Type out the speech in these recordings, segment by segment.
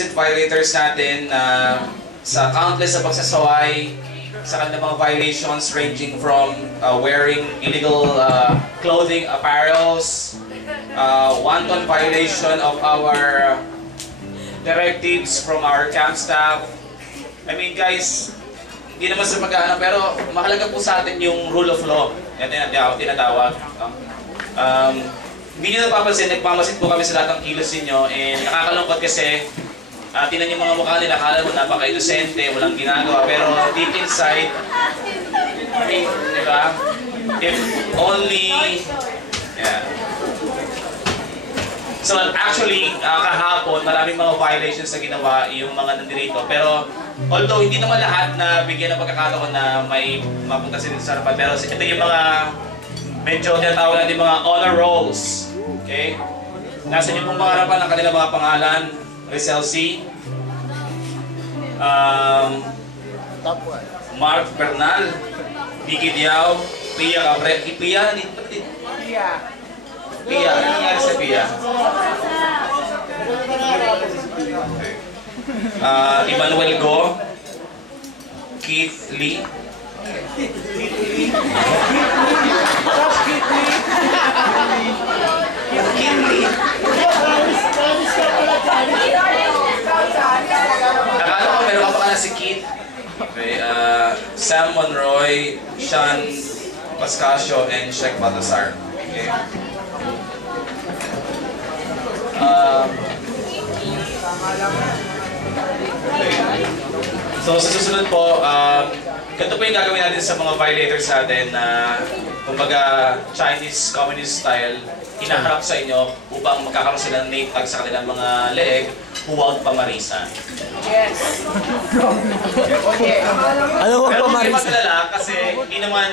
recent violators natin sa countless na pagsasaway sa kanilang mga violations ranging from wearing illegal clothing, apparels, wanton violation of our directives from our camp staff. I mean guys, hindi naman sa mag-ano, pero mahalaga po sa atin yung rule of law. Yan tinatawag. Hindi nyo napapansin, nagmamasid po kami sa lahat ng kilos ninyo, and nakakalungkot kasi tinan yung mga mukha nila, akala mo napaka-inosente, walang ginagawa, pero deep inside, di ba? If only, yeah. So actually, kahapon, maraming mga violations na ginawa yung mga nandirito, pero although hindi naman lahat na bigyan ng pagkakataon na may mapunta sila sa harapan, pero ito yung mga medyo tinatawag natin mga honor rolls. Okay? Nasa niyo pong mga harapan ang kanilang mga pangalan. Rizal C. Mark Bernal. Vicky Diao. Pia Cabre. Pia? Pia. Ano nangyari sa Pia? Emmanuel Go. Keith Lee. Akala ko meron ka pa na si Keith. Okay, Sam Monroy, Sean Pascasio, and Sheikh Baltasar. Okay. So sa susunod po, ganito po yung gagawin natin sa mga violators natin na kumbaga Chinese communist style, hinaharap sa inyo upang magkakaroon sila ng name tag sa kanilang mga leeg, huwag pamarisan. Yes! Ano huwag pero hindi pamarisan? magalala kasi hindi naman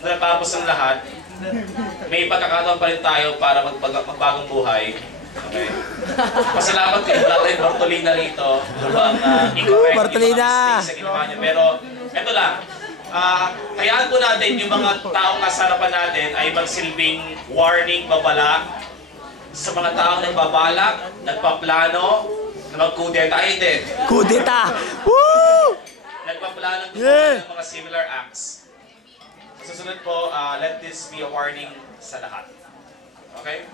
natapos ang lahat. May pagkakataon pa rin tayo para magbagong buhay. Okay. Pasalamat kayo, wala tayong Bartolina rito. I-correct yung mga mistakes na ginawa nyo. Pero, eto lang. Hayaan po natin yung mga taong nasa harapan natin ay magsilbing warning, babala sa mga taong nagbabalak, nagpaplano, na mag-kudeta. Ay, hindi. Kudeta! Woo! Nagpaplano ng mga similar acts. Sa susunod po, let this be a warning sa lahat. Okay?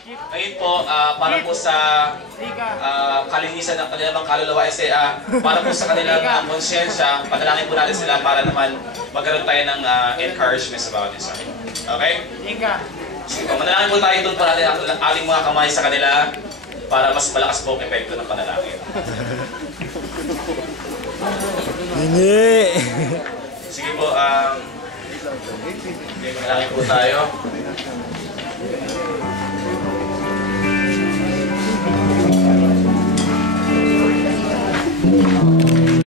Ngayon po, para po sa kalinisan ng kanilang kaluluwa, para po sa kanilang konsyensya, panalangin po natin sila para naman magkaroon tayo ng encouragement about this. Okay? Sige po, manalangin po tayo doon po natin ang ating mga kamay sa kanila para mas malakas po ang epekto ng panalangin. Hindi. Sige po, manalangin po tayo.